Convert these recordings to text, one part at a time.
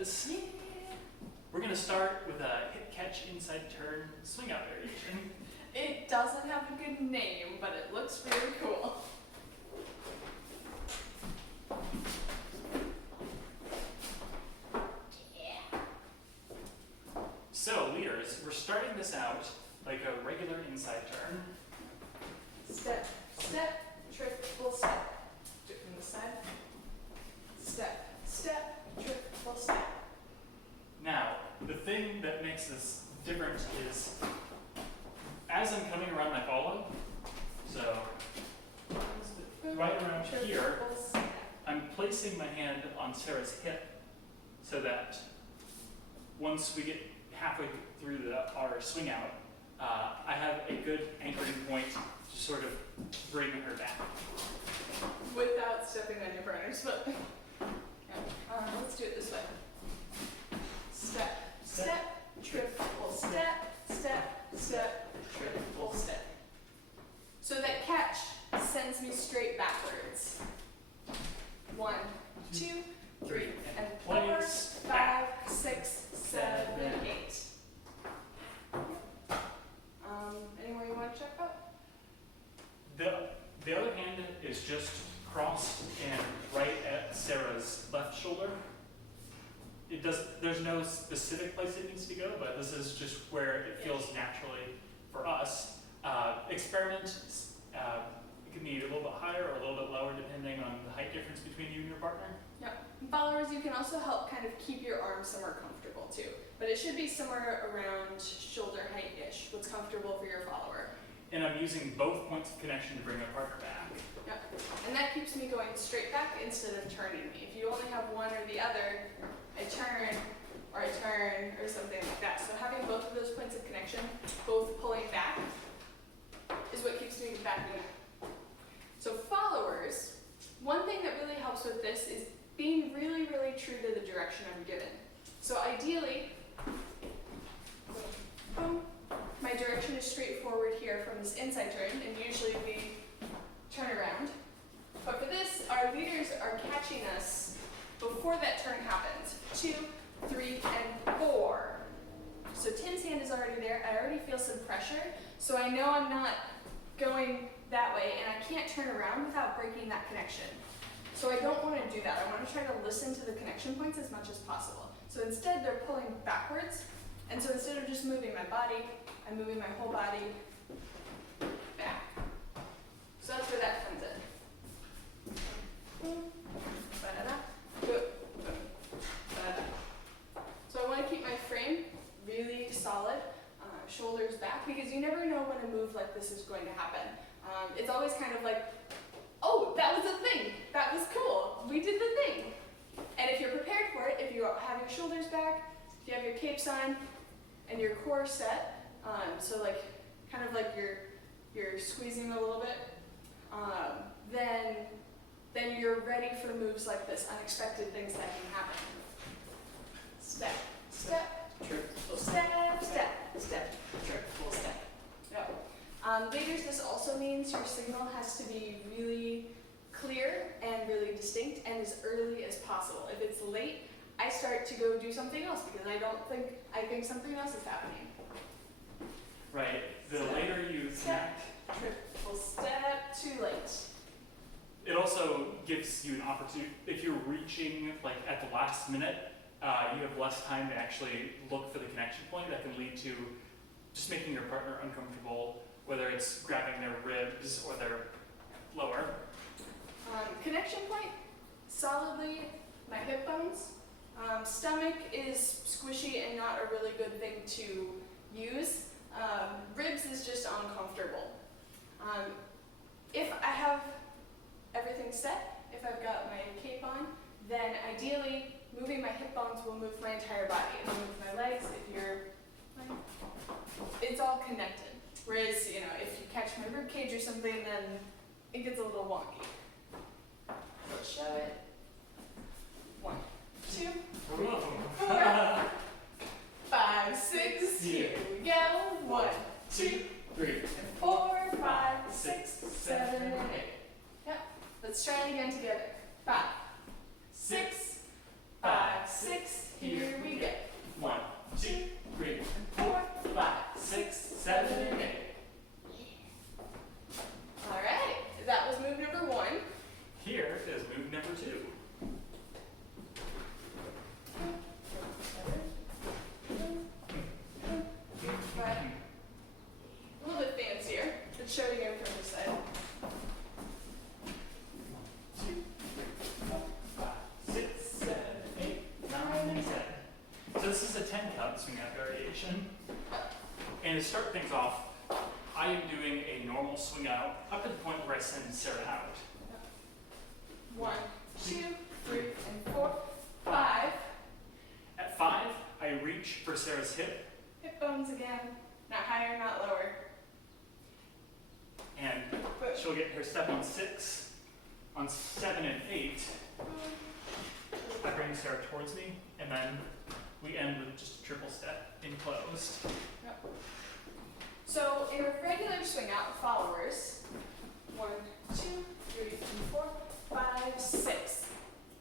is. We're going to start with a hip catch inside turn swing out variation. It doesn't have a good name, but it looks really cool. So leaders, we're starting this out like a regular inside turn. Step, step, triple step. Do it from the side. Step, step, triple step. Now, the thing that makes this different is as I'm coming around my follow, so right around here, I'm placing my hand on Sarah's hip so that once we get halfway through our swing out, I have a good anchoring point to sort of bring her back. Without stepping on your partner's foot. Let's do it this way. Step, step, triple step, step, step, triple step. So that catch sends me straight backwards. 1, 2, 3, and 4, 5, 6, 7, 8. Anywhere you want to check out? The other hand is just crossed and right at Sarah's left shoulder. There's no specific place it needs to go, but this is just where it feels naturally for us. Experiment, it can be a little bit higher or a little bit lower depending on the height difference between you and your partner. Yep. Followers, you can also help kind of keep your arms somewhere comfortable too. But it should be somewhere around shoulder height-ish, what's comfortable for your follower. And I'm using both points of connection to bring my partner back. Yep. And that keeps me going straight back instead of turning me. If you only have one or the other, I turn or something like that. So having both of those points of connection, both pulling back, is what keeps me backing up. So followers, one thing that really helps with this is being really, really true to the direction I'm given. So ideally, boom, my direction is straightforward here from this inside turn, and usually we turn around. But for this, our leaders are catching us before that turn happens. 2, 3, and 4. So Tim's hand is already there. I already feel some pressure, so I know I'm not going that way, and I can't turn around without breaking that connection. So I don't want to do that. I want to try to listen to the connection points as much as possible. So instead, they're pulling backwards, and so instead of just moving my body, I'm moving my whole body back. So that's where that comes in. Boom, ba-da-da, boom, boom, ba-da-da. So I want to keep my frame really solid, shoulders back, because you never know when a move like this is going to happen. It's always kind of like, oh, that was a thing. That was cool. We did the thing. And if you're prepared for it, if you have your shoulders back, if you have your capes on, and your core set, so like kind of like you're squeezing a little bit, then you're ready for moves like this, unexpected things that can happen. Step, step, triple step, step, step, triple step. Yep. Leaders, this also means your signal has to be really clear and really distinct and as early as possible. If it's late, I start to go do something else because I think something else is happening. Right. The Step, later you step, connect, triple step, too late. it also gives you an opportunity, if you're reaching like at the last minute, you have less time to actually look for the connection point that can lead to just making your partner uncomfortable, whether it's grabbing their ribs or their lower. Connection point, solidly my hip bones. Stomach is squishy and not a really good thing to use. Ribs is just uncomfortable. If I have everything set, if I've got my cape on, then ideally moving my hip bones will move my entire body. It'll move my legs. It's all connected. Whereas, if you catch my rib cage or something, then it gets a little wonky. Let's show it. 1, 2, 3, 4, 5, 6. Here we go. 1, 2, 3, and 4, 5, 6, 7, and 8. Yep. Let's try it again together. 5, 6, 5, 6. Here we go. 1, 2, 3, 4, 5, 6, 7, and 8. All right, that was move number 1. Here is move number 2. But a little bit fancier. Let's show it again from this side. 2, 4, 5, 6, 7, 8, 9, and 10. So this is a 10 count swing out variation. And to start things off, I am doing a normal swing out up to the point where I send Sarah out. 1, 2, 3, and 4, 5. At 5, I reach for Sarah's hip, Hip bones again. Not higher, not lower. and she'll get her step on 6. On 7 and 8, I bring Sarah towards me, and then we end with just a triple step enclosed. Yep. So in a regular swing out, followers, 1, 2, 3, 4, 5, 6.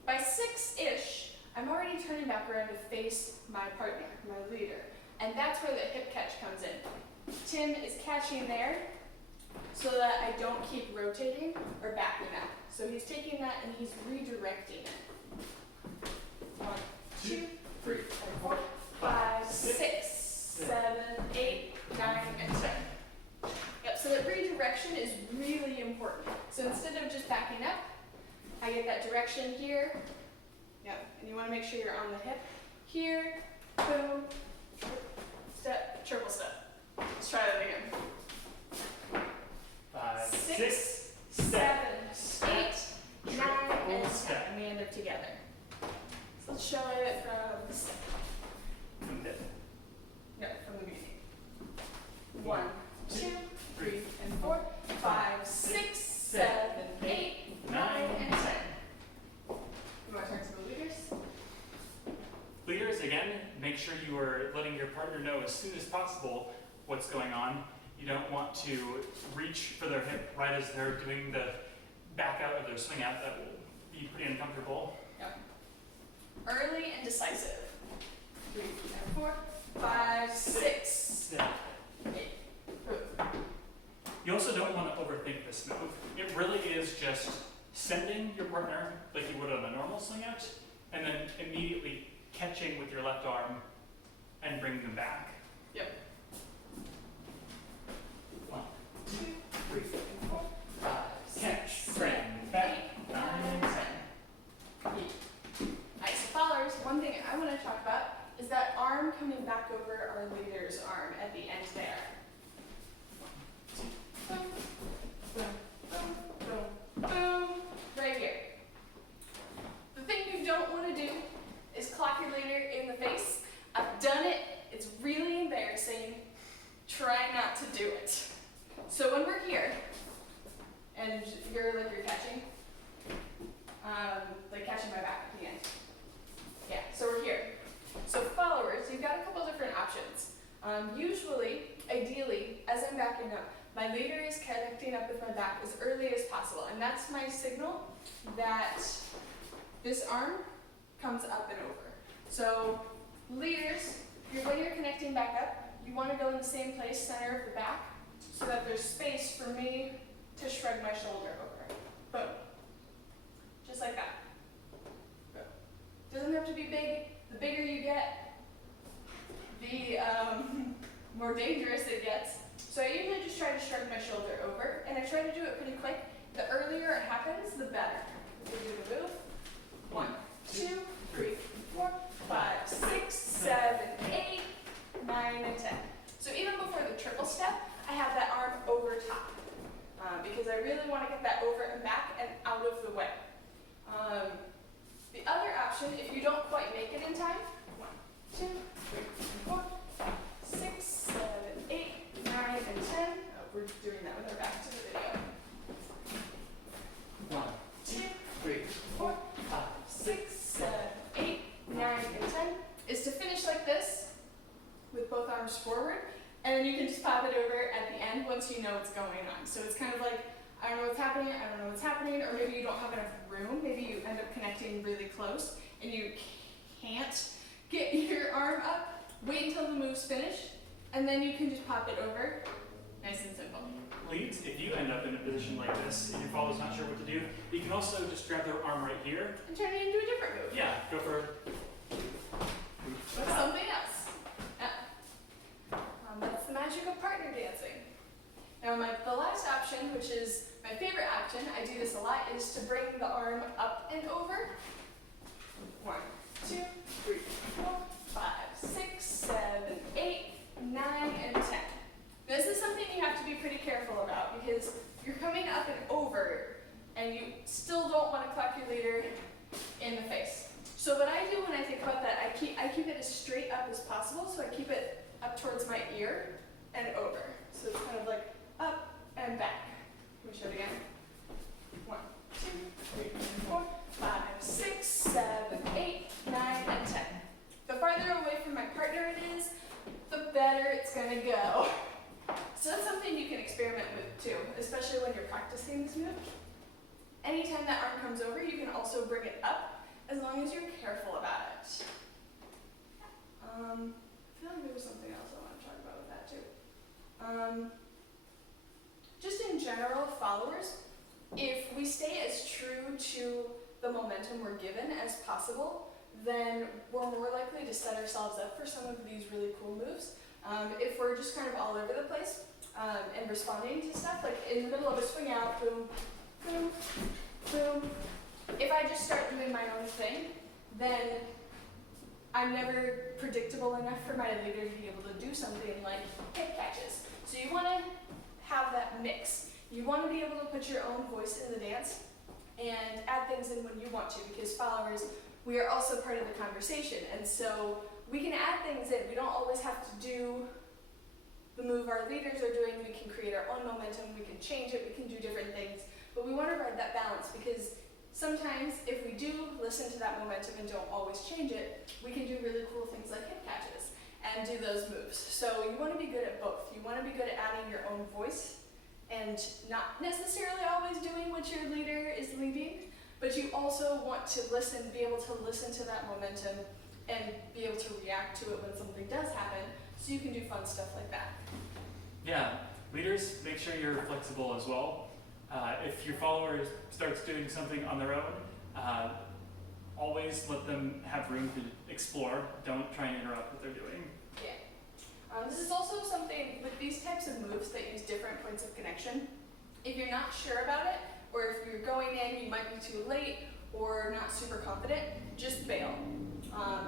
By 6-ish, I'm already turning back around to face my partner, my leader. And that's where the hip catch comes in. Tim is catching there so that I don't keep rotating or backing up. So he's taking that and he's redirecting it. 1, 2, 3, 4, 5, 6, 7, 8, 9, and 10. Yep, so that redirection is really important. So instead of just backing up, I get that direction here. Yep, and you want to make sure you're on the hip. Here, boom, step, triple step. Let's try that again. 5, 6, 6, 7, 7, 8, 9, and 10. triple step. And we end up together. So let's show it from the step. From hip. No, from the beginning. 1, 2, 3, and 4, 5, 6, 7, 8, 9, and 10. You want to turn to the leaders? Leaders, again, make sure you are letting your partner know as soon as possible what's going on. You don't want to reach for their hip right as they're doing the back out of their swing out. That will be pretty uncomfortable. Yep. Early and decisive. 3 and 4, 5, 6, 8. Boom. You also don't want to overthink this move. It really is just sending your partner like you would on a normal swing out, and then immediately catching with your left arm and bringing them back. Yep. 1, 2, 3, and 4, 5, 6, catch, 7, bring, back, 8, 9, 9, and 10. 10. Nice. Followers, one thing I want to talk about is that arm coming back over our leader's arm at the end there. Boom, boom, boom, boom, boom, right here. The thing you don't want to do is clock your leader in the face. I've done it. It's really embarrassing. Try not to do it. So when we're here, and you're catching, like catching my back at the end. Yeah, so we're here. So followers, you've got a couple different options. Usually, ideally, as I'm backing up, my leader is connecting up with my back as early as possible, and that's my signal that this arm comes up and over. So leaders, when you're connecting back up, you want to go in the same place, center of the back, so that there's space for me to shrug my shoulder over. Boom. Just like that. Boom. Doesn't have to be big. The bigger you get, the more dangerous it gets. So I usually just try to shrug my shoulder over, and I try to do it pretty quick. The earlier it happens, the better. We do the move. 1, 2, 3, 4, 5, 6, 7, 8, 9, and 10. So even before the triple step, I have that arm over top because I really want to get that over and back and out of the way. The other option, if you don't quite make it in time, 1, 2, 3, 4, 5, 6, 7, 8, 9, and 10. Oh, we're doing that with our back to the video. 1, 2, 3, 4, 5, 6, 7, 8, 9, and 10 is to finish like this with both arms forward, and then you can just pop it over at the end once you know what's going on. So it's kind of like, I don't know what's happening, I don't know what's happening, or maybe you don't have enough room, maybe you end up connecting really close and you can't get your arm up, wait until the move's finished, and then you can just pop it over. Nice and simple. Leads, if you end up in a position like this and your follower's not sure what to do, you can also just grab their arm right here. And turn it into a different move. Yeah, go for Something else. Yeah. That's the magic of partner dancing. Now the last option, which is my favorite option, I do this a lot, is to bring the arm up and over. 1, 2, 3, 4, 5, 6, 7, 8, 9, and 10. This is something you have to be pretty careful about because you're coming up and over and you still don't want to clap your leader in the face. So what I do when I think about that, I keep it as straight up as possible, so I keep it up towards my ear and over. So it's kind of like up and back. Let me show it again. 1, 2, 3, 4, 5, 6, 7, 8, 9, and 10. The farther away from my partner it is, the better it's gonna go. So that's something you can experiment with too, especially when you're practicing this move. Anytime that arm comes over, you can also bring it up as long as you're careful about it. I feel like there was something else I want to talk about with that too. Just in general, followers, if we stay as true to the momentum we're given as possible, then we're more likely to set ourselves up for some of these really cool moves. If we're just kind of all over the place and responding to stuff, like in the middle of a swing out, boom, boom, boom. If I just start doing my own thing, then I'm never predictable enough for my leader to be able to do something like hip catches. So you want to have that mix. You want to be able to put your own voice in the dance and add things in when you want to, because followers, we are also part of the conversation, and so we can add things in. We don't always have to do the move our leaders are doing. We can create our own momentum, we can change it, we can do different things, but we want to ride that balance because sometimes if we do listen to that momentum and don't always change it, we can do really cool things like hip catches and do those moves. So you want to be good at both. You want to be good at adding your own voice and not necessarily always doing what your leader is leading, but you also want to listen, be able to listen to that momentum and be able to react to it when something does happen, so you can do fun stuff like that. Yeah, leaders, make sure you're flexible as well. If your follower starts doing something on their own, always let them have room to explore. Don't try and interrupt what they're doing. Yeah. This is also something with these types of moves that use different points of connection. If you're not sure about it, or if you're going in, you might be too late, or not super confident, just bail.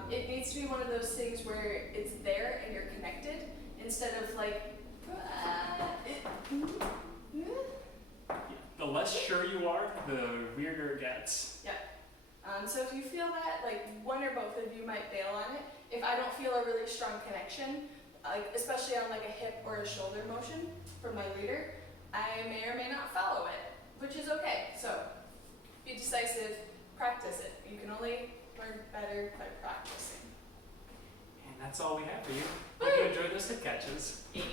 It needs to be one of those things where it's there and you're connected, instead of like, The less sure you are, the weirder it gets. So if you feel that, like one or both of you might bail on it. If I don't feel a really strong connection, like especially on like a hip or a shoulder motion from my leader, I may or may not follow it, which is okay. So be decisive, practice it. You can only learn better by practicing. And that's all we have for you. Hope you enjoyed those hip catches. Yeah.